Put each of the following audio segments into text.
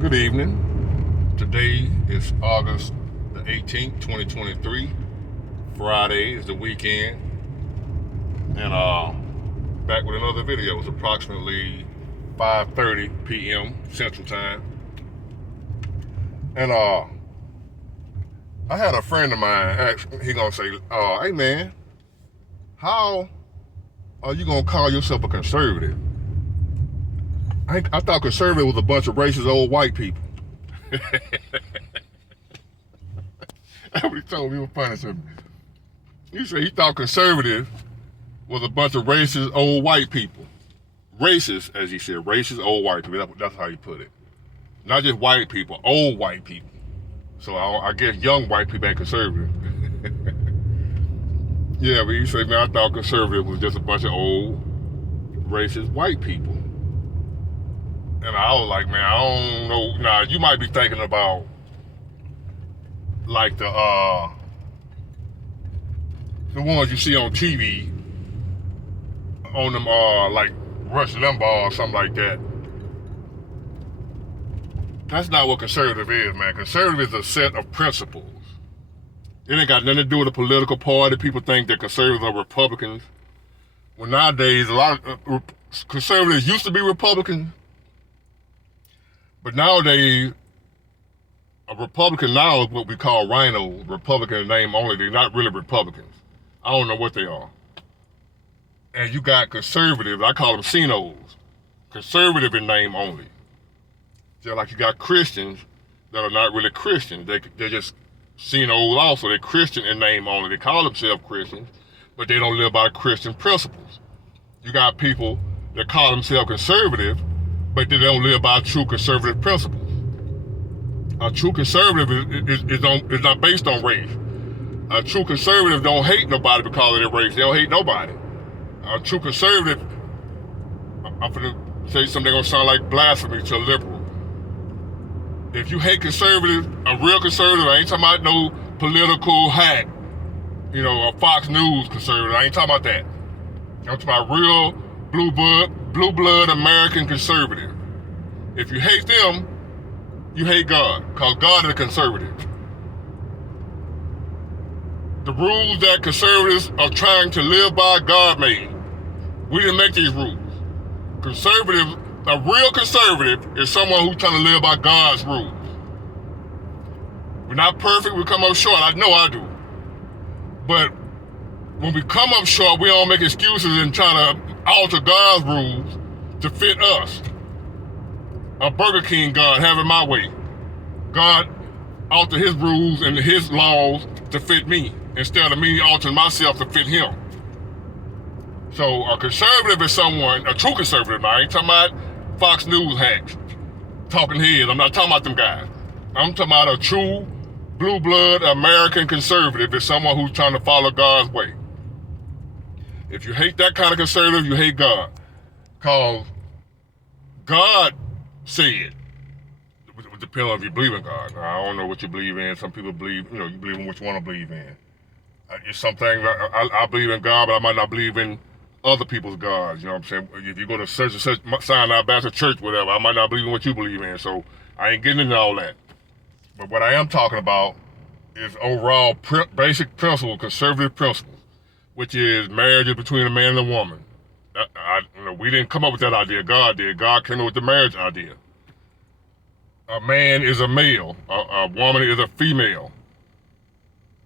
Good evening. Today is August the 18th, 2023. Friday is the weekend. And back with another video. It's approximately 5:30 p.m. Central Time. And I had a friend of mine ask, he gonna say, hey man, how are you gonna call yourself a conservative? I thought conservative was a bunch of racist old white people. That's what he told me. He was funny to me. He said he thought conservative was a bunch of racist old white people. Racist, as he said, racist old white people. That's how he put it. Not just white people, old white people. So I guess young white people ain't conservative. Yeah, but he said, man, I thought conservative was just a bunch of old racist white people. And I was like, man, I don't know. Now, you might be thinking about like the ones you see on TV, on them like Rush Limbaugh or something like that. That's not what conservative is, man. Conservative is a set of principles. It ain't got nothing to do with a political party. People think that conservatives are Republicans. Well, nowadays, a lot of conservatives used to be Republicans. But nowadays, a Republican now is what we call rhinos, Republican in name only. They're not really Republicans. I don't know what they are. And you got conservatives, I call them CINOs, conservative in name only. Just like you got Christians that are not really Christians. They're just CINOs also. They're Christian in name only. They call themselves Christians, but they don't live by Christian principles. You got people that call themselves conservative, but they don't live by true conservative principles. A true conservative is not based on race. A true conservative don't hate nobody because of their race. They don't hate nobody. A true conservative, I'm going to say something going to sound like blasphemy to a liberal. If you hate conservative, a real conservative, I ain't talking about no political hack, a Fox News conservative. I ain't talking about that. I'm talking about real blue blood American conservative. If you hate them, you hate God, because God is a conservative. The rules that conservatives are trying to live by, God made. We didn't make these rules. A real conservative is someone who's trying to live by God's rules. We're not perfect, we come up short. I know I do. But when we come up short, we don't make excuses and try to alter God's rules to fit us. A Burger King God, have it my way. God alter his rules and his laws to fit me, instead of me altering myself to fit him. So a conservative is someone, a true conservative, I ain't talking about Fox News hacks, talking heads, I'm not talking about them guys. I'm talking about a true blue blood American conservative is someone who's trying to follow God's way. If you hate that kind of conservative, you hate God. Because God said, it depends on if you believe in God. I don't know what you believe in. Some people believe, you believe in what you want to believe in. It's some things, I believe in God, but I might not believe in other people's gods. You know what I'm saying? If you go to such and such Sinai Baptist church, whatever, I might not believe in what you believe in. So I ain't getting into all that. But what I am talking about is overall basic principle, conservative principles, which is marriage is between a man and a woman. We didn't come up with that idea. God did. God came up with the marriage idea. A man is a male. A woman is a female.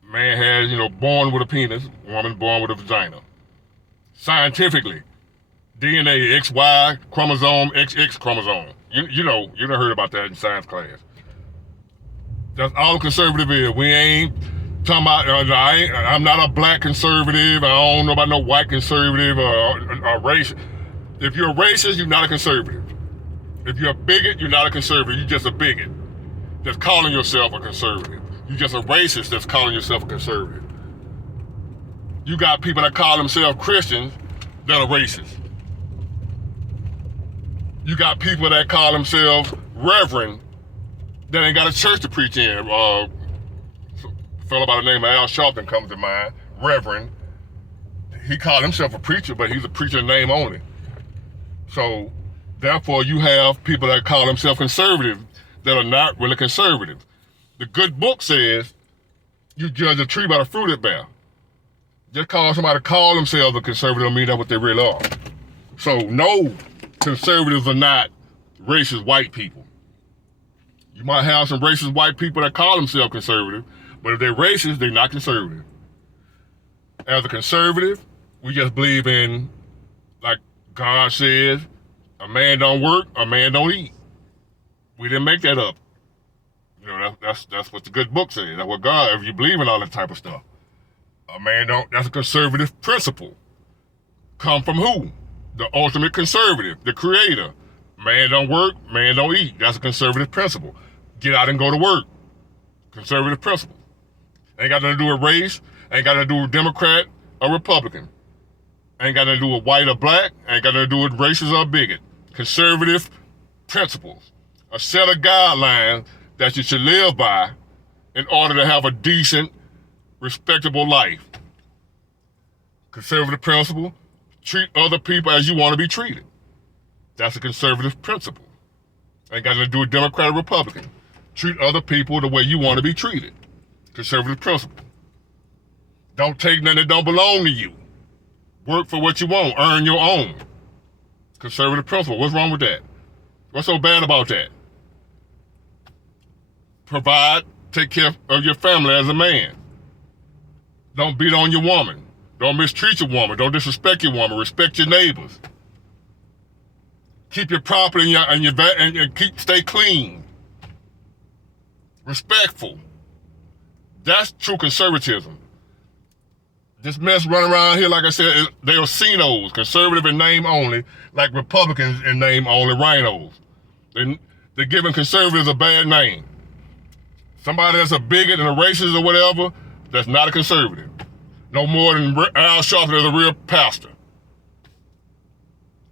Man has, born with a penis. Woman born with a vagina. Scientifically, DNA, XY chromosome, XX chromosome. You done heard about that in science class. That's all conservative is. We ain't talking about, I'm not a black conservative. I don't know about no white conservative or racist. If you're a racist, you're not a conservative. If you're a bigot, you're not a conservative. You're just a bigot that's calling yourself a conservative. You're just a racist that's calling yourself a conservative. You got people that call themselves Christians that are racist. You got people that call themselves reverend that ain't got a church to preach in. A fellow by the name of Al Sharpton comes to mind, reverend. He called himself a preacher, but he's a preacher in name only. So, therefore, you have people that call themselves conservative that are not really conservative. The good book says you judge a tree by the fruit it bears. Just cause somebody call themselves a conservative don't mean that's what they really are. So no, conservatives are not racist white people. You might have some racist white people that call themselves conservative, but if they're racist, they're not conservative. As a conservative, we just believe in, like God says, a man don't work, a man don't eat. We didn't make that up. You know, that's what the good book says. That's what God, if you believe in all that type of stuff. A man don't, that's a conservative principle. Come from who? The ultimate conservative, the creator. Man don't work, man don't eat. That's a conservative principle. Get out and go to work. Conservative principle. Ain't got nothing to do with race, ain't got nothing to do with Democrat or Republican. Ain't got nothing to do with white or black, ain't got nothing to do with racist or bigot. Conservative principles. A set of guidelines that you should live by in order to have a decent, respectable life. Conservative principle, treat other people as you want to be treated. That's a conservative principle. Ain't got nothing to do with Democrat or Republican. Treat other people the way you want to be treated. Conservative principle. Don't take nothing that don't belong to you. Work for what you want. Earn your own. Conservative principle. What's wrong with that? What's so bad about that? Provide, take care of your family as a man. Don't beat on your woman. Don't mistreat your woman. Don't disrespect your woman. Respect your neighbors. Keep your property and stay clean. Respectful. That's true conservatism. This mess running around here, like I said, they are CINOs, conservative in name only, like Republicans in name only, rhinos. They're giving conservatives a bad name. Somebody that's a bigot and a racist or whatever, that's not a conservative. No more than Al Sharpton is a real pastor.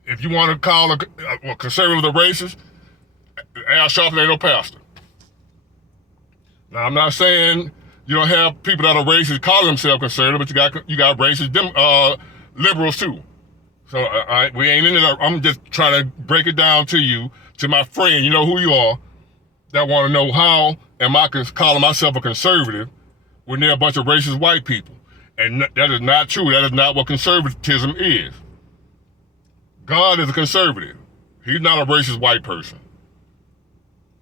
If you want to call a conservative a racist, Al Sharpton ain't no pastor. Now, I'm not saying you don't have people that are racist call themselves conservative, but you got racist liberals too. So we ain't in it. I'm just trying to break it down to you, to my friend, you know who you are, that want to know how am I calling myself a conservative when they're a bunch of racist white people. And that is not true. That is not what conservatism is. God is a conservative. He's not a racist white person.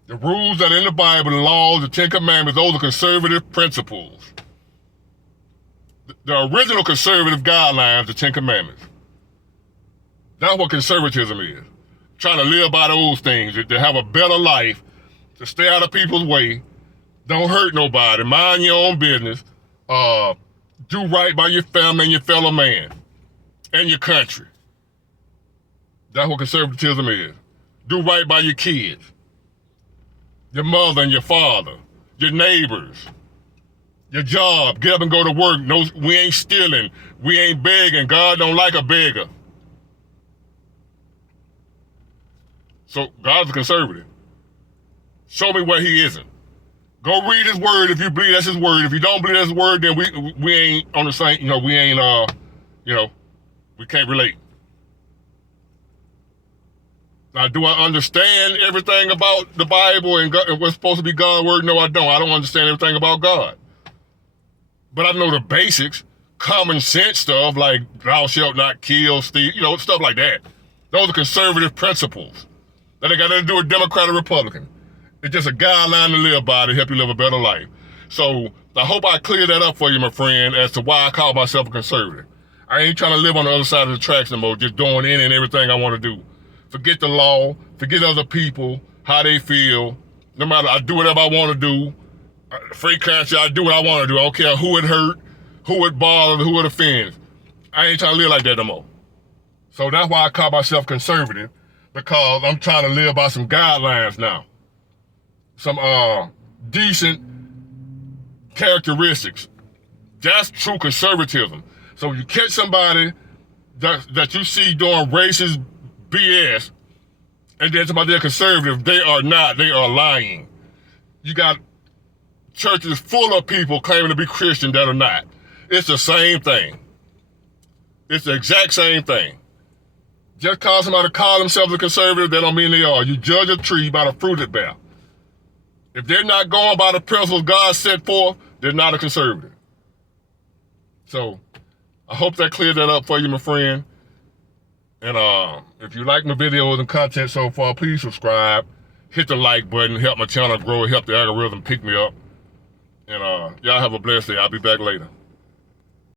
The rules that are in the Bible, the laws, the Ten Commandments, those are conservative principles. The original conservative guidelines, the Ten Commandments. That's what conservatism is. Trying to live by those things, to have a better life, to stay out of people's way, don't hurt nobody, mind your own business, do right by your family and your fellow man, and your country. That's what conservatism is. Do right by your kids, your mother and your father, your neighbors, your job. Get up and go to work. No, we ain't stealing. We ain't begging. God don't like a beggar. So God's a conservative. Show me where he isn't. Go read his word if you believe that's his word. If you don't believe that's his word, then we ain't on the same, we ain't, we can't relate. Now, do I understand everything about the Bible and what's supposed to be God's word? No, I don't. I don't understand everything about God. But I know the basics, common sense stuff like thou shalt not kill, steal, stuff like that. Those are conservative principles. That ain't got nothing to do with Democrat or Republican. It's just a guideline to live by to help you live a better life. So I hope I cleared that up for you, my friend, as to why I call myself a conservative. I ain't trying to live on the other side of the tracks no more, just doing any and everything I want to do. Forget the law, forget other people, how they feel. No matter, I do whatever I want to do. Free country, I do what I want to do. I don't care who it hurt, who it bothers, who it offends. I ain't trying to live like that no more. So that's why I call myself conservative, because I'm trying to live by some guidelines now. Some decent characteristics. That's true conservatism. So you catch somebody that you see doing racist BS, and then somebody they're conservative, they are not, they are lying. You got churches full of people claiming to be Christian that are not. It's the same thing. It's the exact same thing. Just cause somebody call themselves a conservative, that don't mean they are. You judge a tree by the fruit it bears. If they're not going by the principles God set forth, they're not a conservative. So I hope that cleared that up for you, my friend. And if you like my videos and content so far, please subscribe. Hit the like button. Help my channel grow. Help the algorithm pick me up. And y'all have a blessed day. I'll be back later.